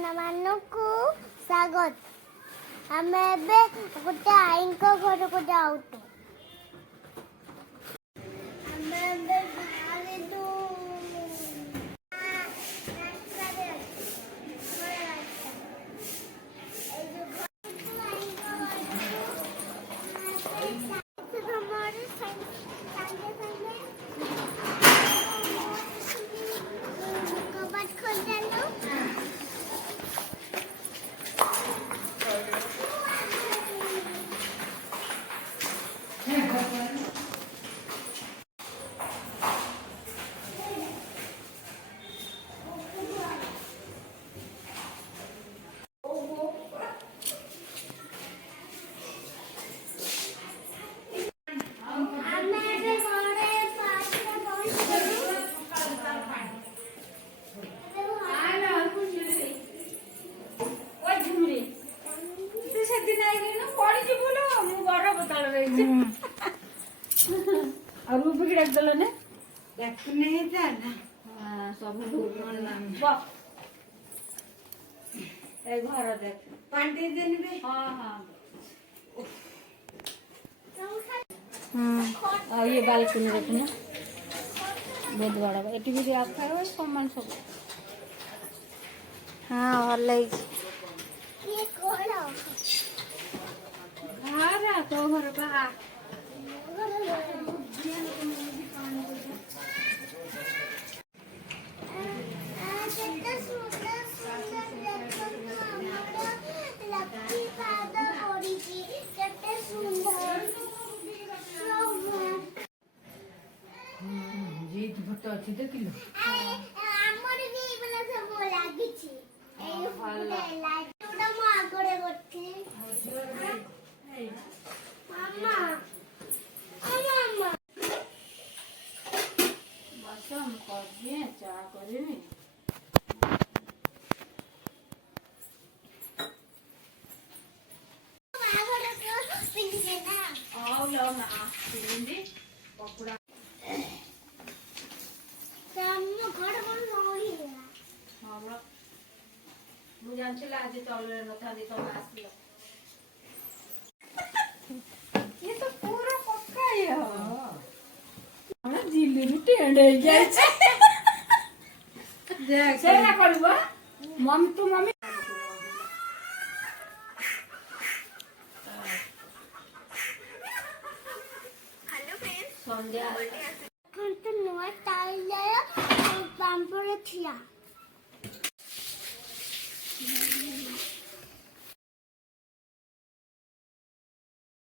ଆପଣମାନଙ୍କୁ ସ୍ୱାଗତ। ଆମେ ଏବେ ଗୋଟେ ଆଈଙ୍କ ଘରକୁ ଯାଉଛୁ। ଆମେ ଏବେ ବାହାରିଲୁ। घर देख पानी दिन भी हाँ ये बालकनी रखना बहुत बड़ा ये भी रखा है सामान सब। हाँ भल तो घर का अच्छी देखिलो ଆମର ବି ଏଇଗୁলা ସବୁ ଲାଗିଛି। ଏଇ ଲାଇଟ୍ ଗୁଡ଼ା ମୁଁ ଆଗରେ କରିଛି। ମାମା ମାମା बस हम कर दिए चाह करेंगे आओ लो ना पिंदी पकोड़ा ये तो पूरा पक्का है हमरा जिल्ली टेंड हो जाय छै देख से ना करबा मम्मी तू मम्मी हेलो फ्रेंड्स संध्या तो नवा टाइल आया और पांपड़ थिया।